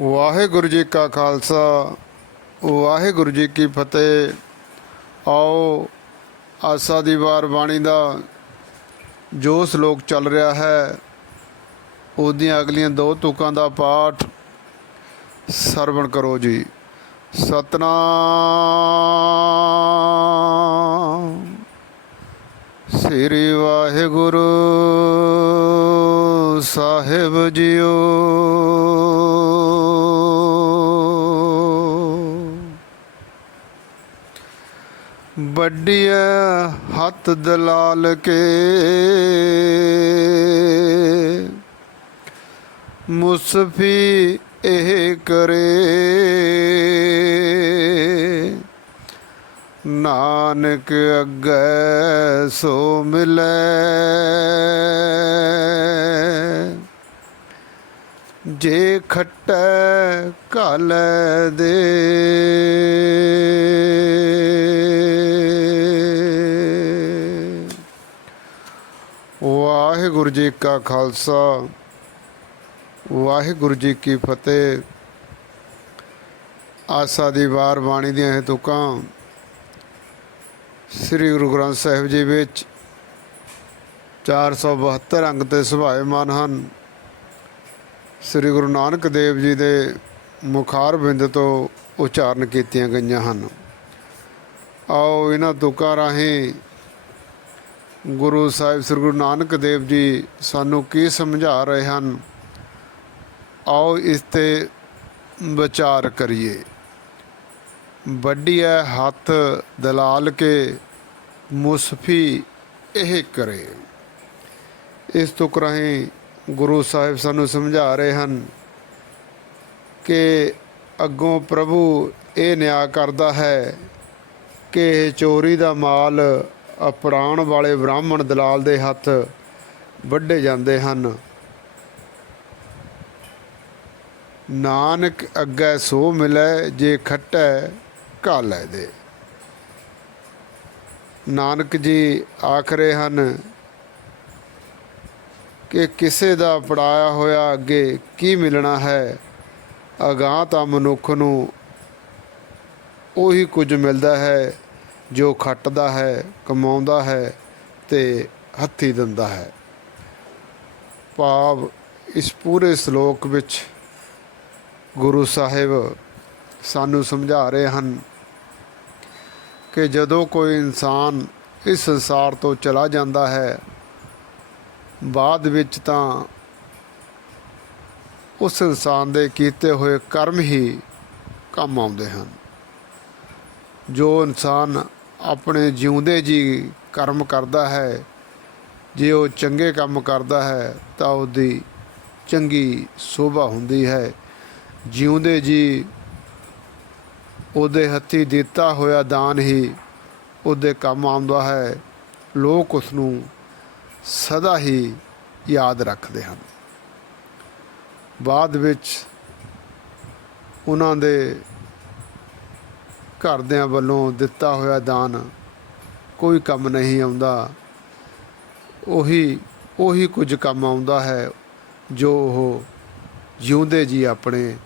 ਵਾਹਿਗੁਰੂ ਜੀ ਕਾ ਖਾਲਸਾ, ਵਾਹਿਗੁਰੂ ਜੀ ਕੀ ਫਤਿਹ। ਆਓ, ਆਸਾ ਦੀ ਵਾਰ ਬਾਣੀ ਦਾ ਜੋ ਸ਼ਲੋਕ ਚੱਲ ਰਿਹਾ ਹੈ, ਉਹਦੀਆਂ ਅਗਲੀਆਂ ਦੋ ਤੁਕਾਂ ਦਾ ਪਾਠ ਸਰਵਣ ਕਰੋ ਜੀ। ਸਤਨਾਮ। ਸ੍ਰੀ ਵਾਹਿਗੁਰੂ। ਸਾਹਿਬ ਜੀਓ। ਵੱਡੀਐ ਹੱਥ ਦਲਾਲ ਕੇ। ਮੁਸਫੀ ਇਹ ਕਰੇ। ਨਾਨਕ ਅੱਗੇ ਸੋ ਮਿਲੈ। ਜੇ ਖਟੈ ਘਲ ਦੇ। ਵਾਹਿਗੁਰੂ ਜੀ ਕਾ ਖਾਲਸਾ, ਵਾਹਿਗੁਰੂ ਜੀ ਕੀ ਫਤਿਹ। ਆਸਾ ਦੀ ਵਾਰ ਬਾਣੀ ਦੀਆਂ ਇਹ ਤੁਕਾਂ, ਸ੍ਰੀ ਗੁਰੂ ਗ੍ਰੰਥ ਸਾਹਿਬ ਜੀ ਵਿੱਚ 472 ਅੰਗ ਤੇ ਸੁਭਾਏਮਾਨ ਹਨ। ਸ੍ਰੀ ਗੁਰੂ ਨਾਨਕ ਦੇਵ ਜੀ ਦੇ ਮੁਖਾਰ ਬਿੰਦ ਤੋਂ ਉਚਾਰਨ ਕੀਤੀਆਂ ਗਈਆਂ ਹਨ। ਆਓ ਇਹਨਾਂ ਤੁਕਾਂ ਰਾਹੀਂ ਗੁਰੂ ਸਾਹਿਬ ਸ੍ਰੀ ਗੁਰੂ ਨਾਨਕ ਦੇਵ ਜੀ ਸਾਨੂੰ ਕੀ ਸਮਝਾ ਰਹੇ ਹਨ, ਆਓ ਇਸ ਤੇ ਵਿਚਾਰ ਕਰੀਏ। ਵੱਡੀ ਹੈ ਹੱਥ ਦਲਾਲ ਕੇ ਮੁਸਫੀ ਇਹ ਕਰੇ। ਇਸ ਤੁਕ ਰਾਹੀਂ ਗੁਰੂ ਸਾਹਿਬ ਸਾਨੂੰ ਸਮਝਾ ਰਹੇ ਹਨ ਕਿ ਅੱਗੋਂ ਪ੍ਰਭੂ ਇਹ ਨਿਆਂ ਕਰਦਾ ਹੈ ਕਿ ਇਹ ਚੋਰੀ ਦਾ ਮਾਲ ਅਪੜਾਉਣ ਵਾਲੇ ਬ੍ਰਾਹਮਣ ਦਲਾਲ ਦੇ ਹੱਥ ਵੱਢੇ ਜਾਂਦੇ ਹਨ। ਨਾਨਕ ਅੱਗੇ ਸੋ ਮਿਲੈ, ਜੇ ਖਟੈ ਘਾਲੈ ਦੇ। ਨਾਨਕ ਜੀ ਆਖ ਰਹੇ ਹਨ ਕਿ ਕਿਸੇ ਦਾ ਪੜਾਇਆ ਹੋਇਆ ਅੱਗੇ ਕੀ ਮਿਲਣਾ ਹੈ? ਅਗਾਹ ਤਾਂ ਮਨੁੱਖ ਨੂੰ ਉਹੀ ਕੁਝ ਮਿਲਦਾ ਹੈ ਜੋ ਖੱਟਦਾ ਹੈ, ਕਮਾਉਂਦਾ ਹੈ ਤੇ ਹੱਥੀ ਦਿੰਦਾ ਹੈ। ਭਾਵ ਇਸ ਪੂਰੇ ਸ਼ਲੋਕ ਵਿੱਚ ਗੁਰੂ ਸਾਹਿਬ ਸਾਨੂੰ ਸਮਝਾ ਰਹੇ ਹਨ ਕਿ ਜਦੋਂ ਕੋਈ ਇਨਸਾਨ ਇਸ ਸੰਸਾਰ ਤੋਂ ਚਲਾ ਜਾਂਦਾ ਹੈ ਬਾਅਦ ਵਿੱਚ ਤਾਂ ਉਸ ਇਨਸਾਨ ਦੇ ਕੀਤੇ ਹੋਏ ਕਰਮ ਹੀ ਕੰਮ ਆਉਂਦੇ ਹਨ। ਜੋ ਇਨਸਾਨ ਆਪਣੇ ਜਿਉਂਦੇ ਜੀ ਕਰਮ ਕਰਦਾ ਹੈ, ਜੇ ਉਹ ਚੰਗੇ ਕੰਮ ਕਰਦਾ ਹੈ, ਤਾਂ ਉਹਦੀ ਚੰਗੀ ਸੋਭਾ ਹੁੰਦੀ ਹੈ। ਜਿਉਂਦੇ ਜੀ ਉਹਦੇ ਹੱਥੀ ਦਿੱਤਾ ਹੋਇਆ ਦਾਨ ਹੀ ਉਹਦੇ ਕੰਮ ਆਉਂਦਾ ਹੈ। ਲੋਕ ਉਸ ਨੂੰ ਸਦਾ ਹੀ ਯਾਦ ਰੱਖਦੇ ਹਨ। ਬਾਅਦ ਵਿੱਚ ਉਹਨਾਂ ਦੇ ਘਰਦਿਆਂ ਵੱਲੋਂ ਦਿੱਤਾ ਹੋਇਆ ਦਾਨ ਕੋਈ ਕੰਮ ਨਹੀਂ ਆਉਂਦਾ। ਉਹੀ ਉਹੀ ਕੁਝ ਕੰਮ ਆਉਂਦਾ ਹੈ ਜੋ ਉਹ ਜਿਉਂਦੇ ਜੀ ਆਪਣੇ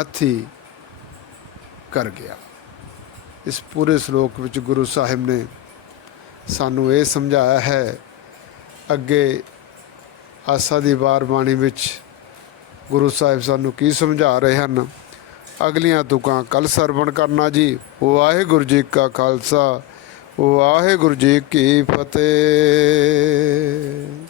ਹੱਥੀ ਕਰ ਗਿਆ। ਇਸ ਪੂਰੇ ਸ਼ਲੋਕ ਵਿੱਚ ਗੁਰੂ ਸਾਹਿਬ ਨੇ ਸਾਨੂੰ ਇਹ ਸਮਝਾਇਆ ਹੈ ਅੱਗੇ ਆਸਾ ਦੀ ਵਾਰ ਬਾਣੀ ਵਿੱਚ ਗੁਰੂ ਸਾਹਿਬ ਸਾਨੂੰ ਕੀ ਸਮਝਾ ਰਹੇ ਹਨ? ਅਗਲੀਆਂ ਤੁਕਾਂ, ਕੱਲ ਸਰਵਣ ਕਰਨਾ ਜੀ। ਵਾਹਿਗੁਰੂ ਜੀ ਕਾ ਖਾਲਸਾ, ਵਾਹਿਗੁਰੂ ਜੀ ਕੀ ਫਤਿਹ।